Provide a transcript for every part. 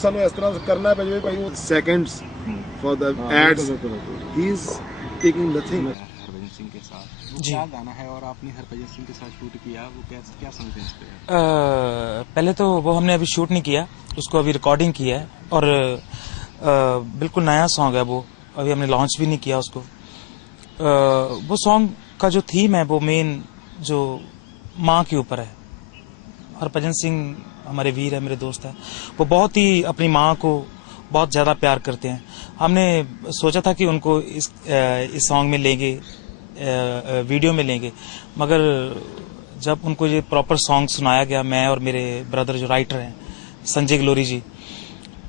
सानू इस तरह करना पे भाई वो seconds for the ads he is taking nothing. Harbhajan Singh के साथ वो क्या गाना है और आपने हरभजन सिंह के साथ शूट किया, वो क्या समझते हैं इस पे? पहले तो वो हमने अभी शूट नहीं किया, उसको अभी रिकॉर्डिंग किया है और बिल्कुल नया सॉन्ग है वो, अभी हमने लॉन्च भी नहीं किया उसको। वो सॉन्ग का जो थीम है वो मेन जो माँ के ऊपर है। हरभजन सिंह हमारे वीर है, मेरे दोस्त है, वो बहुत ही अपनी माँ को बहुत ज़्यादा प्यार करते हैं। हमने सोचा था कि उनको इस सॉन्ग में लेंगे, वीडियो में लेंगे, मगर जब उनको ये प्रॉपर सॉन्ग सुनाया गया, मैं और मेरे ब्रदर जो राइटर हैं संजय ग्लोरी जी,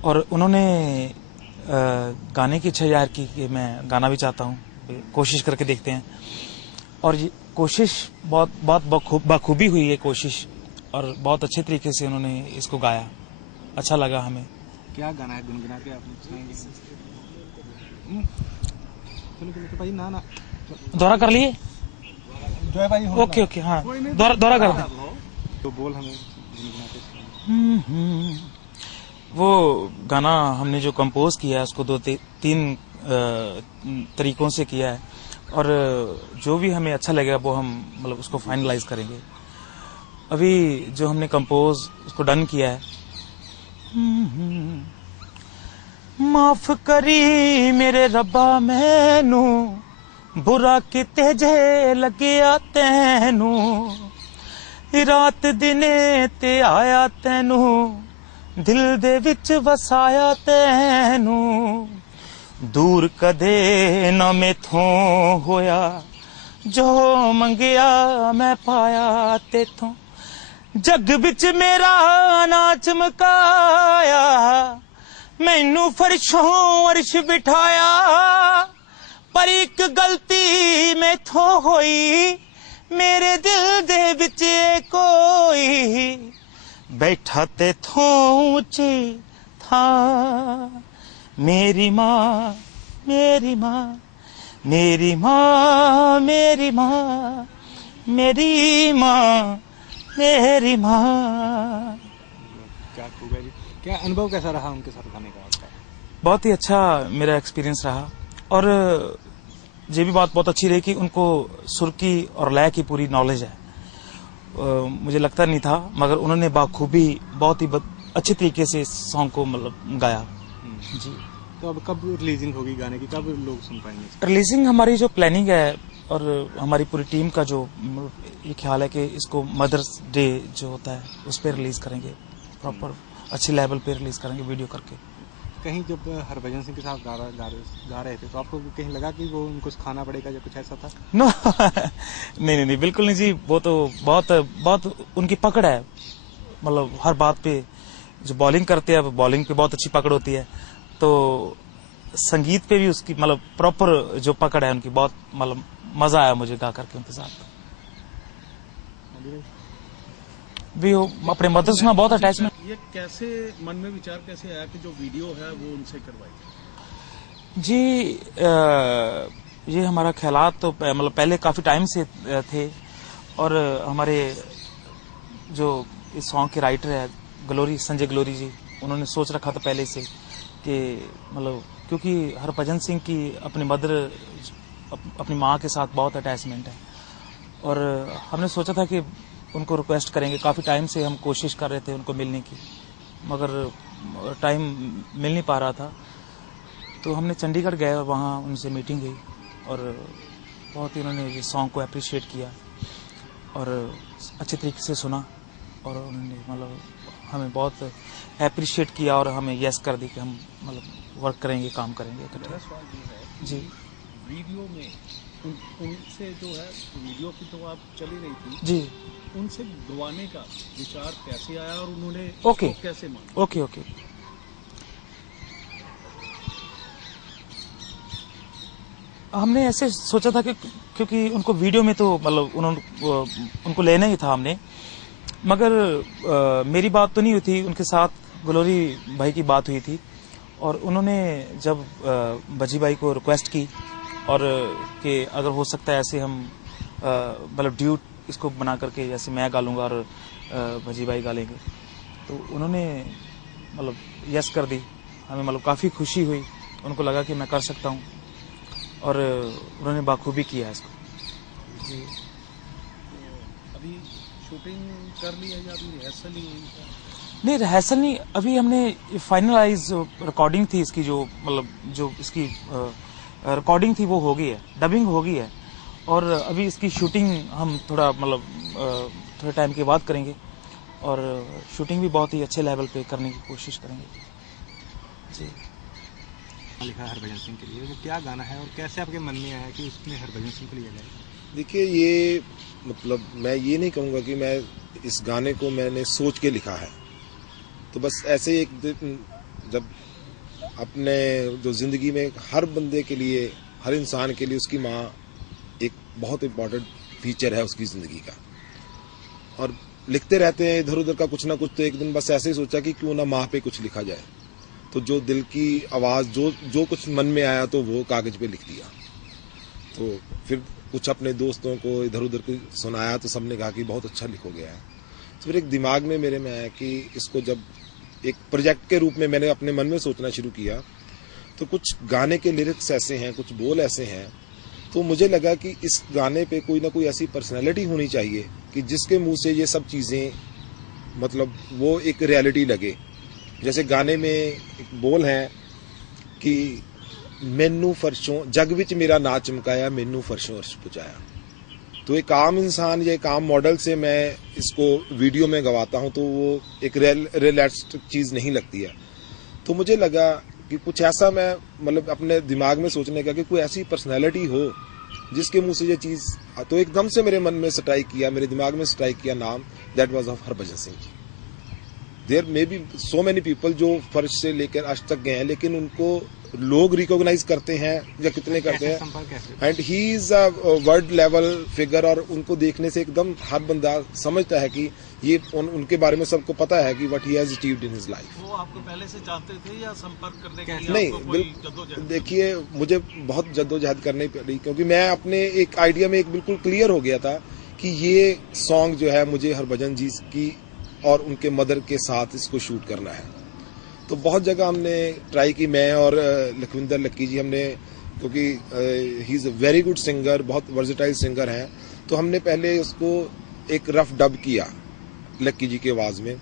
और उन्होंने गाने की इच्छा जाहिर की कि मैं गाना भी चाहता हूँ, कोशिश करके देखते हैं। और ये कोशिश बहुत बखूबी हुई है कोशिश, और बहुत अच्छे तरीके से उन्होंने इसको गाया, अच्छा लगा हमें। क्या गाना है, गुनगुना के आपने सुनाएंगे? चलो भाई ना दौरा कर लिए, जो है भाई ओके ओके, हाँ दौरा कर दें। तो बोल हमें गुनगुना के। वो गाना हमने जो कंपोज किया है उसको 2-3 तरीकों से किया है, और जो भी हमें अच्छा लगेगा वो हम मतलब उसको फाइनलाइज करेंगे। अभी जो हमने कंपोज उसको डन किया है, माफ करी मेरे रब्बा मैनू, बुरा किते जे लगिया तैनू, रात दिने ते आया तैनू, दिल दे विच वसाया तैनू, दूर कदे ना मैथों होया, जो मंगिया मैं पाया तेथों, जग विच मेरा ना चमकाया, मैनू फरशों अर्श बिठाया, पर एक गलती मैथों होई, मेरे दिल दे विच कोई, बैठा तेथों ऊंची था, मेरी माँ मेरी माँ मेरी माँ मेरी माँ मेरी माँ मेरी माँ। क्या खूब है जी। क्या अनुभव कैसा रहा उनके साथ गाने का आपका? बहुत ही अच्छा मेरा एक्सपीरियंस रहा, और ये भी बात बहुत अच्छी रही कि उनको सुर की और लय की पूरी नॉलेज है। मुझे लगता नहीं था, मगर उन्होंने बाखूबी बहुत ही अच्छे तरीके से इस सॉन्ग को मतलब गाया जी। तो अब कब रिलीजिंग होगी गाने की, कब लोग सुन पाएंगे? रिलीजिंग हमारी जो प्लानिंग है और हमारी पूरी टीम का जो ये ख्याल है कि इसको मदर्स डे जो होता है उस पर रिलीज करेंगे, प्रॉपर अच्छे लेवल पे रिलीज करेंगे वीडियो करके। कहीं जब हरभजन सिंह के साथ गा रहे थे तो आपको कहीं लगा कि वो उनको खाना पड़ेगा या कुछ ऐसा था? नो नहीं बिल्कुल नहीं जी, वो तो बहुत उनकी पकड़ है, मतलब हर बात पे जो बॉलिंग करते हैं बॉलिंग पे बहुत अच्छी पकड़ होती है, तो संगीत पे भी उसकी मतलब प्रॉपर जो पकड़ है उनकी, बहुत मतलब मजा आया मुझे गा करके उनके साथ। भी वो अपने मदर से बहुत अटैचमेंट। ये कैसे मन में विचार कैसे आया कि जो वीडियो है वो उनसे करवाई जी? ये हमारा ख्यालात तो मतलब पहले काफी टाइम से थे, और हमारे जो इस सॉन्ग के राइटर है संजय ग्लोरी जी, उन्होंने सोच रखा था पहले से कि मतलब क्योंकि हरभजन सिंह की अपनी मदर अपनी माँ के साथ बहुत अटैचमेंट है, और हमने सोचा था कि उनको रिक्वेस्ट करेंगे। काफ़ी टाइम से हम कोशिश कर रहे थे उनको मिलने की, मगर टाइम मिल नहीं पा रहा था, तो हमने चंडीगढ़ गए और वहाँ उनसे मीटिंग हुई, और बहुत ही उन्होंने ये सॉन्ग को अप्रिशिएट किया और अच्छे तरीके से सुना, और उन्होंने मतलब हमें बहुत अप्रिशिएट किया और हमें यस कर दी कि हम मतलब वर्क करेंगे, काम करेंगे इकट्ठे जी। वीडियो में उनसे जो है वीडियो की तो आप चली रही थी जी, उनसे गवाने का विचार कैसे आया और उन्होंने ओके उसको कैसे माना? ओके हमने ऐसे सोचा था कि क्योंकि उनको वीडियो में तो मतलब उनको लेना ही था हमने, मगर मेरी बात तो नहीं हुई थी उनके साथ, ग्लोरी भाई की बात हुई थी, और उन्होंने जब भजी भाई को रिक्वेस्ट की और कि अगर हो सकता है ऐसे हम मतलब ड्यूट इसको बना करके, जैसे मैं गा लूँगा और भजी भाई गा लेंगे, तो उन्होंने मतलब यस कर दी। हमें मतलब काफ़ी खुशी हुई, उनको लगा कि मैं कर सकता हूँ और उन्होंने बाखूबी किया है इसको। जी। अभी शूटिंग कर ली है या अभी रिहर्सल ही हुई है? नहीं, रिहर्सल नहीं, अभी हमने फाइनलाइज रिकॉर्डिंग थी इसकी, जो मतलब जो इसकी रिकॉर्डिंग थी वो हो गई है, डबिंग हो गई है, और अभी इसकी शूटिंग हम थोड़ा मतलब थोड़े टाइम के बाद करेंगे और शूटिंग भी बहुत ही अच्छे लेवल पे करने की कोशिश करेंगे जी। लिखा हरभजन सिंह के लिए, वो क्या गाना है और कैसे आपके मन में आया कि उसने हरभजन सिंह को लिया जाए? देखिए, ये मतलब मैं ये नहीं कहूँगा कि मैं इस गाने को मैंने सोच के लिखा है, तो बस ऐसे एक दिन जब अपने जो ज़िंदगी में हर बंदे के लिए, हर इंसान के लिए उसकी माँ एक बहुत इम्पॉर्टेंट फीचर है उसकी ज़िंदगी का, और लिखते रहते हैं इधर उधर का कुछ ना कुछ, तो एक दिन बस ऐसे ही सोचा कि क्यों ना माँ पे कुछ लिखा जाए। तो जो दिल की आवाज़, जो कुछ मन में आया तो वो कागज़ पे लिख दिया। तो फिर कुछ अपने दोस्तों को इधर उधर को सुनाया तो सबने कहा कि बहुत अच्छा लिखोगे है। तो फिर एक दिमाग में मेरे में आया कि इसको जब एक प्रोजेक्ट के रूप में मैंने अपने मन में सोचना शुरू किया, तो कुछ गाने के लिरिक्स ऐसे हैं, कुछ बोल ऐसे हैं, तो मुझे लगा कि इस गाने पे कोई ना कोई ऐसी पर्सनैलिटी होनी चाहिए कि जिसके मुंह से ये सब चीज़ें मतलब वो एक रियलिटी लगे। जैसे गाने में एक बोल है कि मैनू फर्शों जग विच मेरा ना चमकाया, मैनू फर्शों अर्श पुचाया। तो एक आम इंसान या एक आम मॉडल से मैं इसको वीडियो में गवाता हूँ तो वो एक रियलिस्टिक चीज़ नहीं लगती है। तो मुझे लगा कि कुछ ऐसा मैं मतलब अपने दिमाग में सोचने का कि कोई ऐसी पर्सनैलिटी हो जिसके मुंह से ये चीज़, तो एकदम से मेरे मन में स्ट्राइक किया, मेरे दिमाग में स्ट्राइक किया नाम, that was of Harbhajan Singh ji. There may be so many people जो फर्श से लेकर आज तक गए हैं, लेकिन उनको लोग रिकॉग्नाइज करते हैं या कितने करते हैं, and he is a world level figure, और उनको देखने से एकदम हर बंदा समझता है कि ये उनके बारे में सबको पता है कि what he has achieved in his life. वो आपको पहले से जानते थे या संपर्क करने के लिए नहीं, आपको कोई जद्दोजहद? देखिए, मुझे बहुत जद्दोजहद करनी पड़ी, क्योंकि मैं अपने एक आइडिया में एक बिल्कुल क्लियर हो गया था कि ये सॉन्ग जो है मुझे हरभजन जी की और उनके मदर के साथ इसको शूट करना है। तो बहुत जगह हमने ट्राई की, मैं और लखविंदर लक्की जी, हमने, क्योंकि he is a very good singer, बहुत वर्सेटाइल सिंगर हैं, तो हमने पहले उसको एक रफ डब किया लक्की जी की आवाज़ में,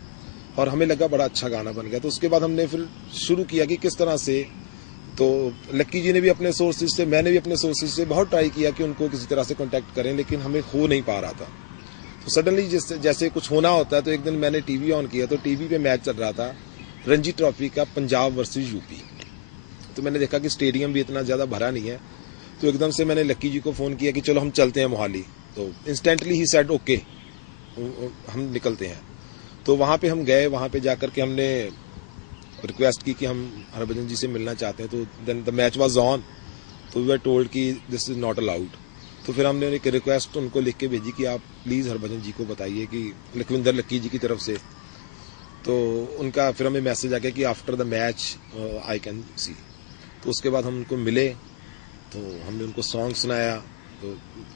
और हमें लगा बड़ा अच्छा गाना बन गया। तो उसके बाद हमने फिर शुरू किया कि किस तरह से, तो लक्की जी ने भी अपने सोर्सेज से, मैंने भी अपने सोर्सेज से बहुत ट्राई किया कि उनको किसी तरह से कॉन्टैक्ट करें, लेकिन हमें हो नहीं पा रहा था। तो सडनली जैसे कुछ होना होता है, तो एक दिन मैंने टीवी ऑन किया, तो टीवी पे मैच चल रहा था रणजी ट्रॉफी का, पंजाब वर्सेस यूपी। तो मैंने देखा कि स्टेडियम भी इतना ज़्यादा भरा नहीं है, तो एकदम से मैंने लक्की जी को फ़ोन किया कि चलो हम चलते हैं मोहाली। तो इंस्टेंटली ही सेड ओके, हम निकलते हैं। तो वहाँ पे हम गए, वहाँ पे जाकर के हमने रिक्वेस्ट की कि हम हरभजन जी से मिलना चाहते हैं। तो then the match was on, तो वी वर टोल्ड कि दिस इज़ नॉट अलाउड। तो फिर हमने एक रिक्वेस्ट उनको लिख के भेजी कि आप प्लीज़ हरभजन जी को बताइए कि लखविंदर लक्की जी की तरफ से। तो उनका फिर हमें मैसेज आ गया कि after the match I can see. तो उसके बाद हम उनको मिले, तो हमने उनको सॉन्ग सुनाया। तो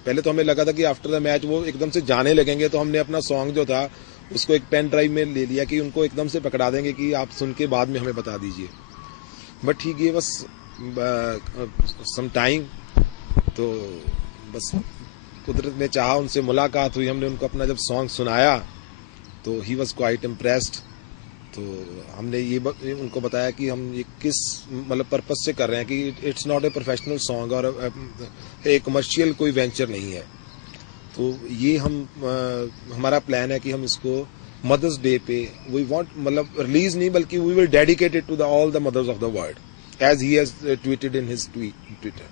पहले तो हमें लगा था कि आफ्टर द मैच वो एकदम से जाने लगेंगे, तो हमने अपना सॉन्ग जो था उसको एक पेन ड्राइव में ले लिया कि उनको एकदम से पकड़ा देंगे कि आप सुन के बाद में हमें बता दीजिए। But he give us some time. तो बस कुदरत ने चाहा, उनसे मुलाकात हुई, हमने उनको अपना जब सॉन्ग सुनाया तो ही वॉज क्वाइट इम्प्रेस्ड। तो हमने ये उनको बताया कि हम ये किस मतलब पर्पस से कर रहे हैं, कि it's not a professional song और ए कमर्शियल कोई वेंचर नहीं है। तो ये हमारा प्लान है कि हम इसको मदर्स डे पे वी वांट, मतलब रिलीज नहीं बल्कि we will dedicate it to the all the mothers of the world as he has tweeted in his Twitter.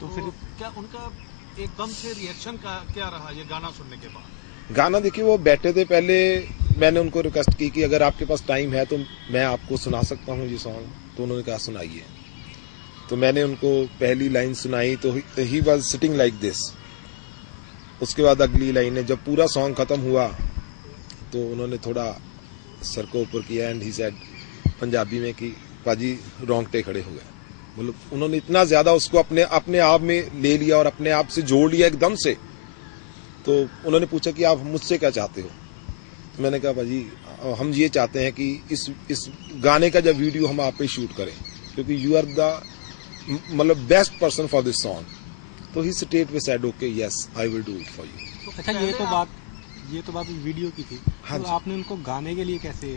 तो फिर क्या उनका एकदम से रिएक्शन का क्या रहा ये गाना सुनने के बाद? गाना देखिए, वो बैठे थे, पहले मैंने उनको रिक्वेस्ट की कि अगर आपके पास टाइम है तो मैं आपको सुना सकता हूँ ये सॉन्ग। तो उन्होंने कहा सुनाइए। तो मैंने उनको पहली लाइन सुनाई तो he was sitting like this. उसके बाद अगली लाइन है, जब पूरा सॉन्ग खत्म हुआ तो उन्होंने थोड़ा सर को ऊपर किया एंड ही सेड पंजाबी में कि पाजी रोंगटे खड़े हो गए। मतलब उन्होंने इतना ज़्यादा उसको अपने आप में ले लिया और अपने आप से जोड़ लिया एकदम से। तो उन्होंने पूछा कि आप मुझसे क्या चाहते हो? तो मैंने कहा भाजी हम ये चाहते हैं कि इस गाने का जब वीडियो हम आप पे शूट करें, क्योंकि यू आर द मतलब best person for this song. तो he state they said okay yes I will do it for you. अच्छा, ये तो बात वीडियो की थी। हाँ तो जी। आपने उनको गाने के लिए कैसे?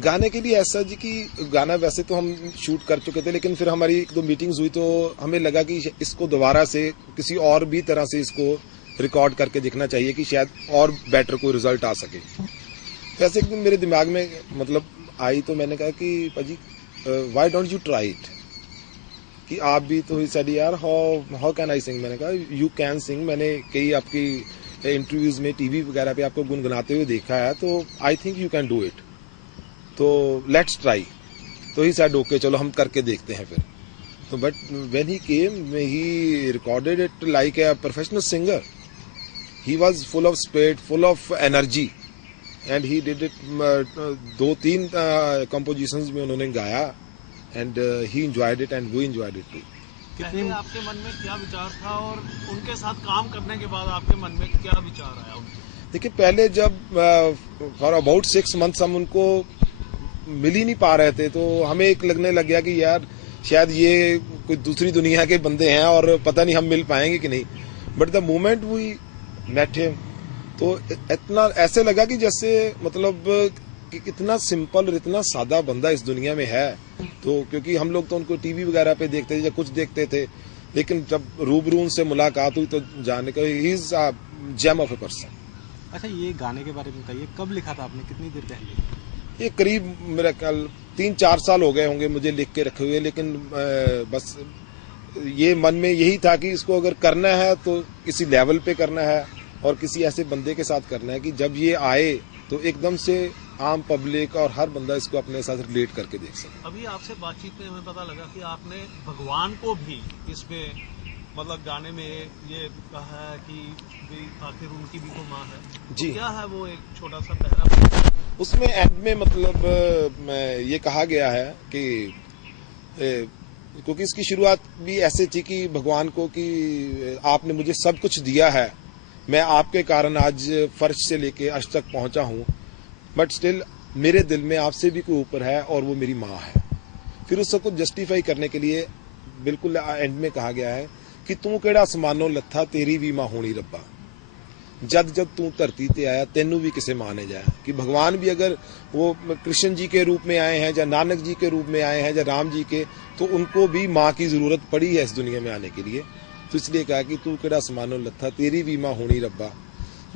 गाने के लिए ऐसा जी कि गाना वैसे तो हम शूट कर चुके थे, लेकिन फिर हमारी एक दो मीटिंग्स हुई तो हमें लगा कि इसको दोबारा से किसी और भी तरह से इसको रिकॉर्ड करके देखना चाहिए कि शायद और बेटर कोई रिजल्ट आ सके। तो ऐसे एकदम मेरे दिमाग में मतलब आई, तो मैंने कहा कि पाजी why don't you try it, कि आप भी तो ही सेड यार हाउ कैन आई सिंग। मैंने कहा यू कैन सिंग। मैंने कई आपकी इंटरव्यूज में टीवी वगैरह पे आपको गुनगुनाते हुए देखा है, तो I think you can do it, तो लेट्स ट्राई। तो ही सेड ओके चलो हम करके देखते हैं फिर। तो but when he came he recorded it like a professional singer. He was full of spirit, full of energy, and he did it. 2-3 compositions में उन्होंने गाया, and he enjoyed it and we enjoyed it too. पहले आपके मन में क्या विचार था और उनके साथ काम करने के बाद आपके मन में क्या विचार आया उनके? देखिए, पहले जब फॉर अबाउट 6 मंथ्स हम उनको मिल ही नहीं पा रहे थे, तो हमें एक लगने लग गया कि यार शायद ये कोई दूसरी दुनिया के बंदे हैं और पता नहीं हम मिल पाएंगे कि नहीं। But the moment we met him, तो इतना ऐसे लगा कि जैसे मतलब कि कितना सिंपल और इतना सादा बंदा इस दुनिया में है। तो क्योंकि हम लोग तो उनको टीवी वगैरह पे देखते थे या कुछ देखते थे, लेकिन जब रूबरू उनसे मुलाकात हुई तो जानने का he is a gem of a person. अच्छा, ये गाने के बारे में बताइए, कब लिखा था आपने, कितनी देर पहले? ये करीब मेरा ख्याल 3-4 साल हो गए होंगे मुझे लिख के रखे हुए, लेकिन बस ये मन में यही था कि इसको अगर करना है तो किसी लेवल पे करना है और किसी ऐसे बंदे के साथ करना है कि जब ये आए तो एकदम से आम पब्लिक और हर बंदा इसको अपने साथ रिलेट करके देख सके। अभी आपसे बातचीत में हमें पता लगा कि आपने भगवान को भी इसमें मतलब गाने में ये कहा है कि भी आखिर उनकी भी तो माँ है। जी। तो क्या है वो एक छोटा सा पहरा? उसमें एंड में मतलब ये कहा गया है कि क्योंकि इसकी शुरुआत भी ऐसे थी कि भगवान को कि आपने मुझे सब कुछ दिया है, मैं आपके कारण आज फर्श से लेके अर्श तक पहुंचा हूं, बट स्टिल मेरे दिल में आपसे भी कोई ऊपर है और वो मेरी माँ है। फिर उस सबको जस्टिफाई करने के लिए बिल्कुल एंड में कहा गया है कि तू केड़ा आसमानों लत्था तेरी भी माँ होनी रब्बा, जद जब तू धरती ते आया तेनू भी किसे माँ ने जाया। कि भगवान भी अगर वो कृष्ण जी के रूप में आए हैं या नानक जी के रूप में आए हैं या राम जी के, तो उनको भी माँ की जरूरत पड़ी है इस दुनिया में आने के लिए। तो इसलिए कहा कि तू केड़ा आसमानों लत्था तेरी भी माँ होनी रब्बा,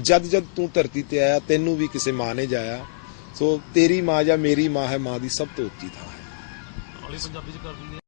जद जब तू धरती ते आया तेनू भी किसे माँ ने जाया। सो तेरी माँ या मेरी माँ है, माँ दी सब तो उच्ची था है। पंजाबी च कर दीजिए।